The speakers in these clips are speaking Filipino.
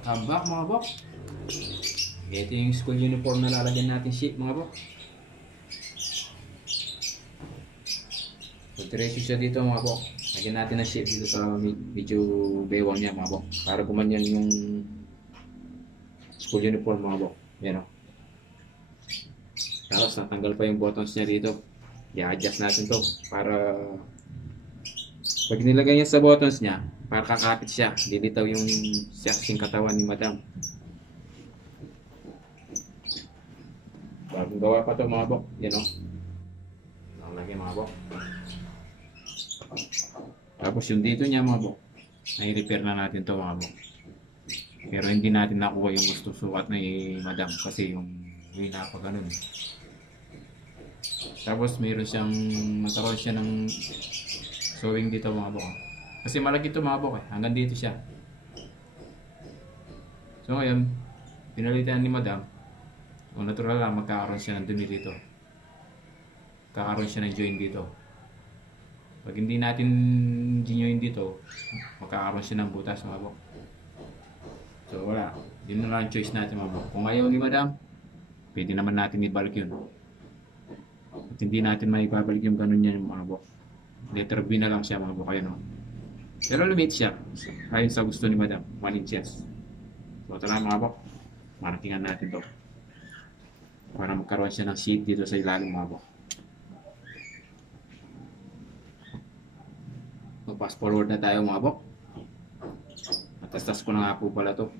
Welcome back mga bok. Ito yung school uniform na lalagyan natin shape mga bok. So diretso siya dito mga bok. Lagyan natin ng shape dito sa medyo bewang niya mga bok. Para gumanyan yung school uniform mga bok. Yan o. Tapos natanggal pa yung buttons niya dito. I-adjust natin to para pag nilagay niya sa buttons niya, para kakapit siya, lilitaw yung sexing katawan ni madam. Bagong gawa pa to mga bok, yan o. Nakalagay mga bok. Tapos yung dito niya mga bok, nai-repair na natin to mga bok. Pero hindi natin nakuha yung gusto sukat ni madam kasi yung wina pa ganun. Tapos mayroon siyang, nagkaroon siya ng sewing dito mga bok. Kasi malaki ito mga bok eh. Hanggang dito siya. So ngayon, pinalitan ni madam. O natural lang, magkakaroon siya ng dumi dito. Magkakaroon siya ng joint dito. Pag hindi natin joint dito, magkakaroon siya ng butas mga bok. So wala. Yun na lang choice natin mga bok. Kung ayaw ni madam, pwede naman natin ibalik yun. At hindi natin maibabalik yung ganun yan mga bok. Letter B na lang siya mga bok. Ayun o. Pero lumit siya. Ayon sa gusto ni madam. 1 inches. So ito lang mga bok. Marakingan natin to. Para magkaroon siya ng sheet dito sa ilalim mga bok. So fast forward na tayo mga bok. Natastas ko na nga po pala to.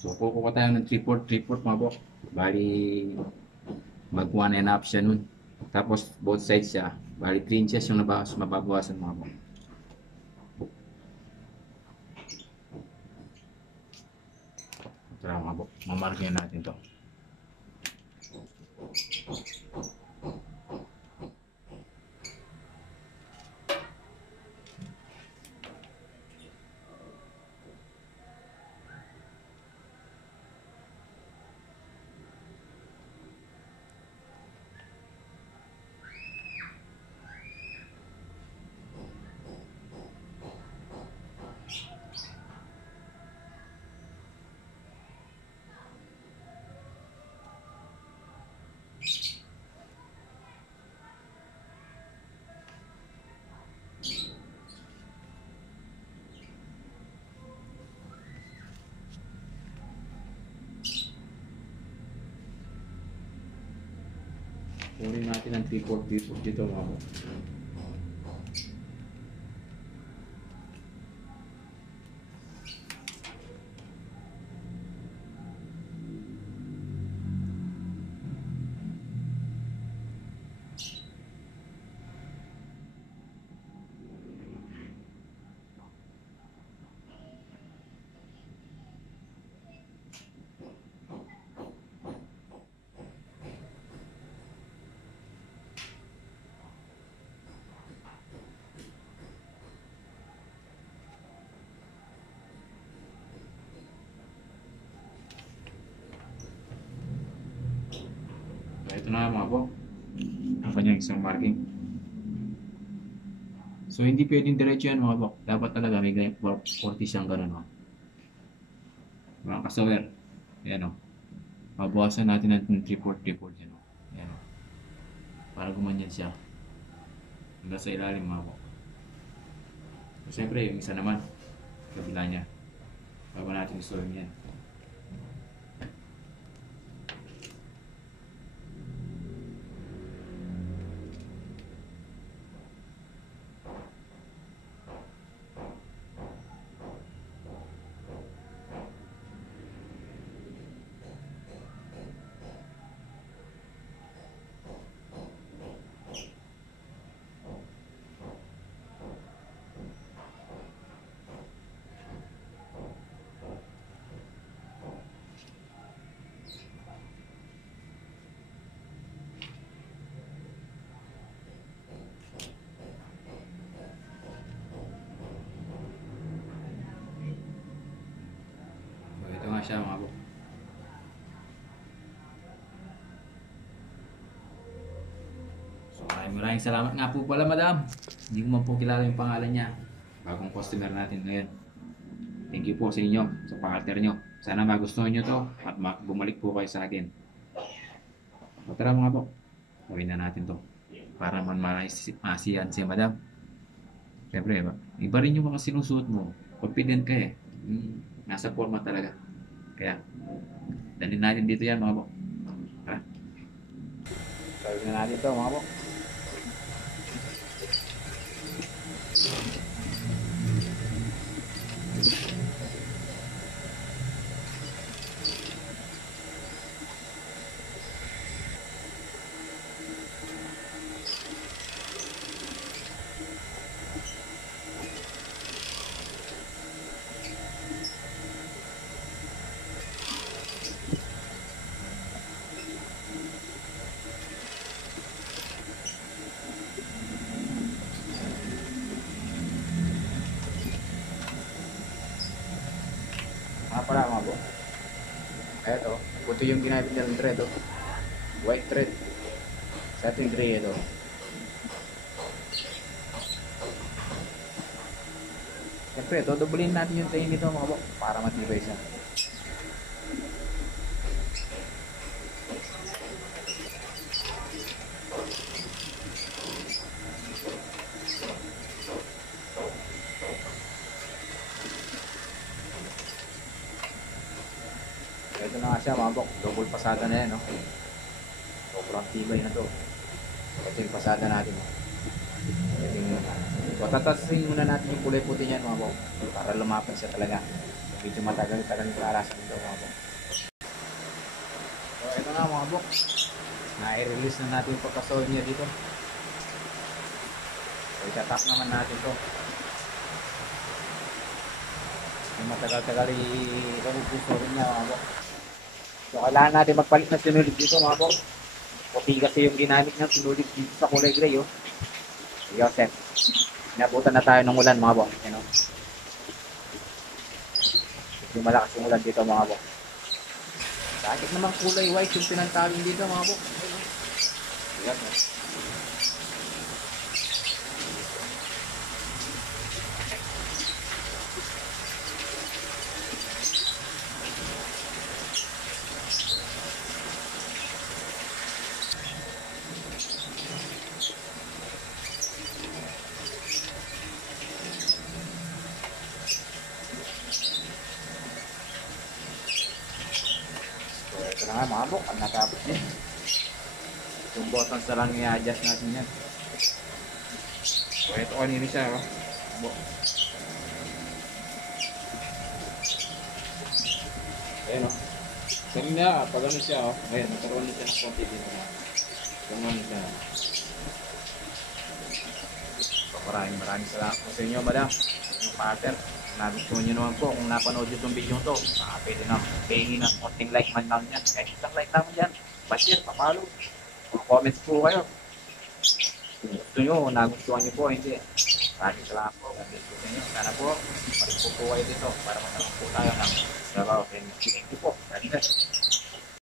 So kukuha tayo ng 3/4 mga bok. Bali mag 1.5 siya nun. Tapos both sides siya. Bali 3 inches yung mababawasan mga bok. Ito lang mga bok. Mamarkin natin to. Kunin natin ang 3/4 dito mga bok. Ito na mga bok. Ang kanyang isang marking. So hindi pwedeng diretso yan mga bok. Dapat talaga may 40 siyang gano'n o. Mga kasawer. Ayan o. Mabawasan natin ng 3/4 yan o. Ayan o. Para gumanyan siya. Hanggang sa ilalim mga bok. So siyempre yung isa naman. Kabila niya. Bago natin isolong yan. Siya mga bok. So maraming salamat nga po pala madam. Hindi ko man po kilala yung pangalan niya. Bagong customer natin ngayon. Thank you po sa inyo, sa partner nyo. Sana magustuhan nyo to at bumalik po kayo sa akin. O tara mga po, gawin na natin to. Para man masiyan si madam. Siyempre, iba rin yung mga sinusuot mo. Confident ka eh. Nasa forma talaga. Kaya, dalhin natin dito yan mga po. Tara. Gawin na natin to mga po. Pala mga po. Eto, puto yung ginamit nilang thread, oh. White thread. Sa ating gray, ito. Siyempre, ito, dubulin natin yung tayo nito mga po, para matibay siya. Ito na nga siya mga bok, double pasada na yan, no? Sobrang tibay na to. Ito yung pasada natin. So, tatasin muna natin yung kulay puti niyan mga bok, para lumapan siya talaga. Medyo matagal-tagal yung karasan nito mga bok. So ito na mga bok, na-release na natin yung pagkasol niya dito. So itatap naman natin to. Yung matagal-tagal i-repuso rin niya mga bok. So, kailangan natin magpalit ng sinulid dito mga po. Puti kasi yung ginamit ng sinulid dito sa kulay gray, oh. Yosef. Inabutan na tayo ng ulan mga po. You know? Yung malakas yung ulan dito mga po. Bakit naman kulay white yung pinantalong dito mga po. Yosef. Ito na nga mga bok, ang natapos din. Yung buttons na lang i-adjust natin yan. So ito kanina siya, oh. Bok. Ayan, oh. Kanina, pag ano siya, oh. Ayan, nagkaroon na siya ng konti din. Ganun siya. So, maraming salamat po sa inyo, madam. Yung pattern. Nagustuhan nyo naman po kung napanood nyo itong video to, pwede na pahingin ng konting like man lang yan. Kahit isang like naman yan, pa-share, pa-follow, comments po kayo. Kung gusto nyo, nagustuhan nyo po, hindi. Maraming salamat po. Sana po, maligpo po kayo dito para matapos po tayo ng trabaho. Thank you po.